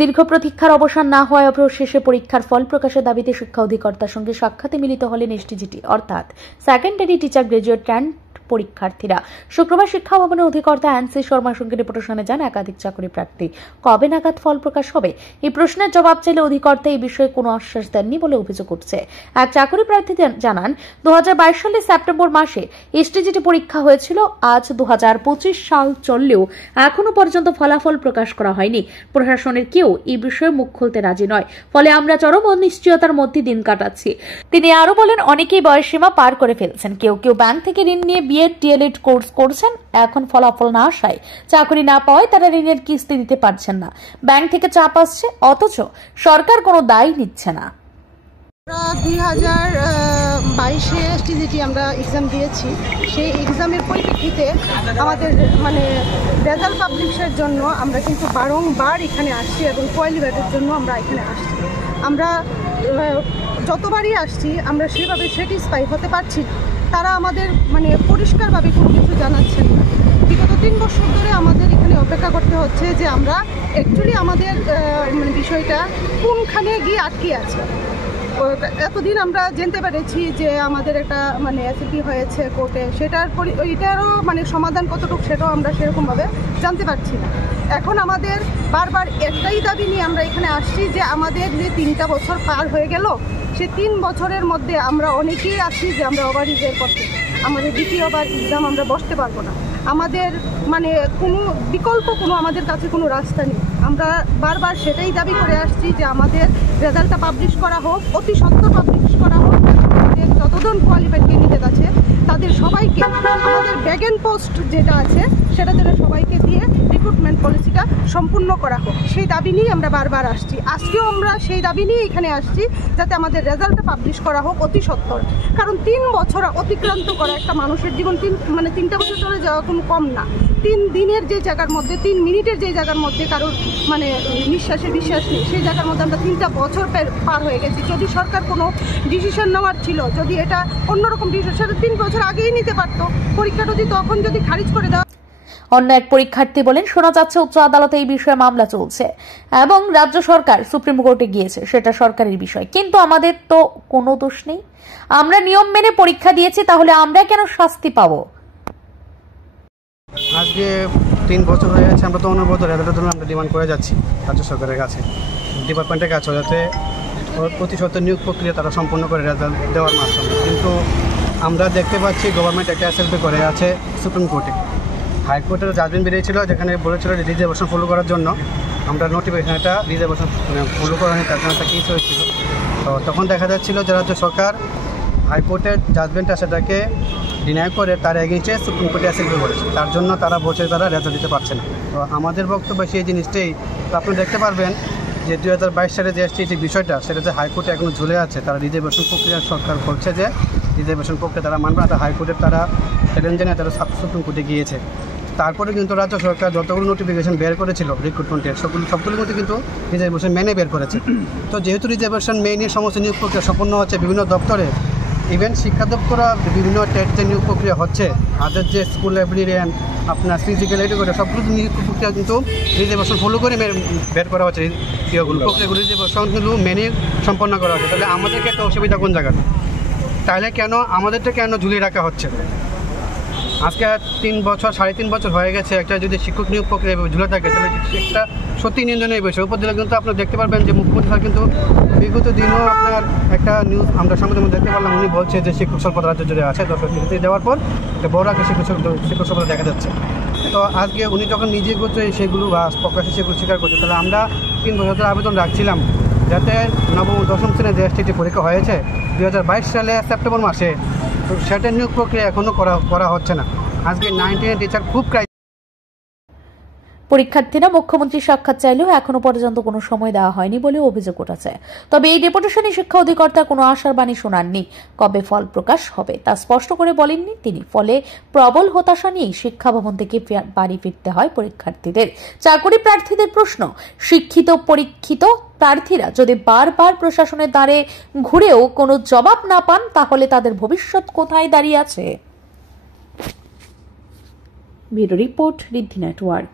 দীর্ঘ প্রতীক্ষার অবসান না হওয়ায় অবশেষে পরীক্ষার ফল প্রকাশের দাবিতে শিক্ষা অধিকর্তার সঙ্গে সাক্ষাতে মিলিত হলেন এসটিজিটি অর্থাৎ সেকেন্ডারি টিচার গ্রাজুয়েট ট্যান্ট পরীক্ষার্থীরা। শুক্রবার শিক্ষা ভবনের অধিকর্তা এনসি শর্মার সঙ্গে ডেপুটেশনে যান একাধিক চাকরি প্রার্থী। কবে নাগাদ ফল প্রকাশ হবে এই প্রশ্নের জবাব চাইলে অধিকর্তা এই বিষয়ে কোনো আশ্বাস দেননি বলে অভিযোগ উঠছে। এক চাকরি প্রার্থী জানান 2022 সালের সেপ্টেম্বর মাসে এসটিজিটি পরীক্ষা হয়েছিল। আজ 2025 সাল চললেও এখনো পর্যন্ত ফলাফল প্রকাশ করা হয়নি। প্রশাসনের কেউ এই বিষয়ে মুখ খুলতে রাজি নয়, ফলে আমরা চরম অনিশ্চয়তার মধ্যে দিন কাটাচ্ছি। তিনি আরো বলেন, অনেকেই বয়সসীমা পার করে ফেলছেন, কেউ কেউ ব্যাংক থেকে ঋণ নিয়ে বিএড ডিএলএড কোর্স করছেন। এখন ফলাফল না আসায়, চাকরি না পাওয়ায় তারা ঋণের কিস্তি দিতে পারছেন না। ব্যাংক থেকে চাপ আসছে, অথচ সরকার কোনো দায় নিচ্ছে না। 2022-এ এসটিজিটি আমরা এক্সাম দিয়েছি। সেই এক্সামের পরিপ্রেক্ষিতে আমাদের রেজাল্ট পাবলিশের জন্য আমরা কিন্তু বারংবার এখানে আসছি এবং কোয়ালিফাইডের জন্য আমরা এখানে আসছি। আমরা যতবারই আসছি আমরা সেভাবে স্যাটিসফাই হতে পারছি। তারা আমাদের পরিষ্কারভাবে কোনো কিছু জানাচ্ছেন না। বিগত 3 বছর ধরে আমাদের এখানে অপেক্ষা করতে হচ্ছে যে আমরা অ্যাকচুয়ালি আমাদের বিষয়টা কোনখানে গিয়ে আটকে আছে। এতদিন আমরা জানতে পেরেছি যে আমাদের একটা এসএলপি হয়েছে কোর্টে, এটারও সমাধান কতটুকু সেটাও আমরা সেরকমভাবে জানতে পারছি না। এখন আমাদের বারবার একটাই দাবি নিয়ে আমরা এখানে আসছি যে আমাদের যে 3টা বছর পার হয়ে গেল, সে 3 বছরের মধ্যে আমরা অনেকেই আছি যে আমরা ওভার রিজার্ভ করতে, আমাদের দ্বিতীয়বার এক্সাম আমরা বসতে পারবো না। আমাদের কোনো বিকল্প আমাদের কাছে কোনো রাস্তা নেই। আমরা বারবার সেটাই দাবি করে আসছি যে আমাদের রেজাল্টটা পাবলিশ করা হোক, অতি সত্বর পাবলিশ করা হোক। আমাদের যতজন কোয়ালিফাইড ক্যান্ডিডেট আছে তাদের সবাইকে আমাদের ব্যাক এন্ড পোস্ট যেটা আছে সেটা যেন সবাইকে দিয়ে রিক্রুটমেন্ট পলিসিটা সম্পূর্ণ করা হোক, সেই দাবি নিয়ে আমরা বারবার আসছি। আজকেও আমরা সেই দাবি নিয়ে এখানে আসছি যাতে আমাদের রেজাল্টটা পাবলিশ করা হোক অতি সত্বর। কারণ 3 বছর অতিক্রান্ত করা একটা মানুষের জীবন 3টা বছর চলে যাওয়া কোনো কম না। 3 দিনের যে জায়গার মধ্যে 3 মিনিটের যে জায়গার মধ্যে কারোর নিঃশ্বাসে বিশ্বাস নেই, সেই জায়গার মধ্যে আমরা 3টা বছর পার হয়ে গেছি। যদি সরকার কোনো ডিসিশন নেওয়ার ছিল, যদি এটা অন্যরকম ডিসিশন, সেটা 3 বছর আগেই নিতে পারতো। পরীক্ষাটা যদি তখন যদি খারিজ করে দেওয়া। অন্য এক পরীক্ষার্থী বলেন, শোনা যাচ্ছে উচ্চ আদালতে এই বিষয়ে মামলা চলছে এবং রাজ্য সরকার সুপ্রিম কোর্টে গিয়েছে, সেটা সরকারের বিষয়, কিন্তু আমাদের তো কোনো দোষ নেই। আমরা নিয়ম মেনে পরীক্ষা দিয়েছি, তাহলে আমরা কেন শাস্তি পাবো? আজকে 3 বছর হয়ে গেছে, আমরা তো অনবরত রেজাল্টের জন্য আমরা ডিমান্ড করে যাচ্ছি রাজ্য সরকারের কাছে, ডিপার্টমেন্টের কাছে, যাতে প্রতি সপ্তাহে নিয়োগ প্রক্রিয়া তারা সম্পূর্ণ করে রেজাল্ট দেওয়ার মাধ্যমে। কিন্তু আমরা দেখতে পাচ্ছি গভর্নমেন্ট একটা এসএলপি করে আছে সুপ্রিম কোর্টে। হাইকোর্টের জাজমেন্ট বেরিয়েছিল, যেখানে বলেছিল রিজার্ভেশন ফলো করার জন্য। আমরা নোটিফিকেশনটা রিজার্ভেশন ফলো করা হয়, তার জন্য একটা কেস হয়েছিল। তো তখন দেখা যাচ্ছিল যে রাজ্য সরকার হাইকোর্টের জাজমেন্টটা সেটাকে ডিনাই করে তার এগেইনস্টে সুপ্রিম কোর্টে এসএলপি করেছে, তার জন্য তারা বলছে তারা রেজাল্ট দিতে পারছে না। তো আমাদের বক্তব্য সেই জিনিসটাই। তো আপনি দেখতে পারবেন যে 2022 সালে যে এসটিজিটি বিষয়টা, সেটা যে হাইকোর্টে এখনো ঝুলে আছে। তারা রিজার্ভেশন প্রক্রিয়া সরকার বলছে যে রিজার্ভেশন প্রক্রিয়া তারা মানবে না, হাইকোর্টের তারা চ্যালেঞ্জ জানিয়ে তারা সুপ্রিম কোর্টে গিয়েছে। তারপরে কিন্তু রাজ্য সরকার যতগুলো নোটিফিকেশন বের করেছিল রিক্রুটমেন্টের, সবগুলোর মধ্যে কিন্তু রিজার্ভেশন মেনে বের করেছে। তো যেহেতু রিজার্ভেশন মেনে সমস্ত নিয়োগ প্রক্রিয়া সম্পন্ন হচ্ছে বিভিন্ন দপ্তরে, ইভেন শিক্ষা দপ্তরা বিভিন্ন টেট যে নিয়োগ প্রক্রিয়া হচ্ছে, আদার যে স্কুল লাইব্রেরিয়ান, আপনার ফিজিক্যাল এডুকেটর, সবগুলো নিয়োগ প্রক্রিয়া কিন্তু রিজার্ভেশন ফলো করে বের করা হচ্ছে। প্রক্রিয়াগুলো রিজার্ভেশনগুলো মেনে সম্পন্ন করা হচ্ছে। তাহলে আমাদেরকে একটা অসুবিধা কোন জায়গায়? তাহলে কেন আমাদেরটা কেন ঝুলিয়ে রাখা হচ্ছে? আজকে 3 বছর 3.5 বছর হয়ে গেছে একটা যদি শিক্ষক নিয়োগ প্রক্রিয়া ঝুলে থাকে, তাহলে একটা সত্যি নিন্দনীয় বিষয়। উপর দিলে কিন্তু আপনারা দেখতে পারবেন যে মুখ্যমন্ত্রী স্যার কিন্তু বিগত দিনও আপনার একটা নিউজ আমরা সমাজের মধ্যে দেখতে পারলাম, উনি বলছে যে শিক্ষক স্বল্পতা রাজ্য জুড়ে আছে। 10 বছর দেওয়ার পর একটা বড় একটা শিক্ষক স্বল্পতা দেখা যাচ্ছে। তো আজকে উনি যখন নিজে করছে সেগুলো বা প্রকাশ্যে সেগুলো স্বীকার করছে, তাহলে আমরা 3 বছর আবেদন রাখছিলাম যাতে নবম ও দশম শ্রেণীর যে এসটিজিটি পরীক্ষা হয়েছে 2022 সালে সেপ্টেম্বর মাসে, তো সেটার নিয়োগ প্রক্রিয়া এখনও করা হচ্ছে না। আজকে 99 টিচার খুব পরীক্ষার্থীরা মুখ্যমন্ত্রীর সাক্ষাৎ চাইলেও এখনো পর্যন্ত কোনো সময় দেওয়া হয়নি বলে অভিযোগ উঠেছে। তবে এই ডেপুটেশনে শিক্ষা অধিকর্তা কোনো আশার বাণী শোনাননি। কবে ফল প্রকাশ হবে তা স্পষ্ট করে বলেননি তিনি। ফলে প্রবল হতাশা নিয়েই শিক্ষা ভবন থেকে বাড়ি ফিরতে হয় পরীক্ষার্থীদের। চাকরি প্রার্থীদের প্রশ্ন, শিক্ষিত পরীক্ষিত প্রার্থীরা যদি বারবার প্রশাসনের দ্বারে ঘুরেও কোনো জবাব না পান, তাহলে তাদের ভবিষ্যৎ কোথায় দাঁড়িয়ে আছে? ব্যুরো রিপোর্ট, ঋদ্ধি নেটওয়ার্ক।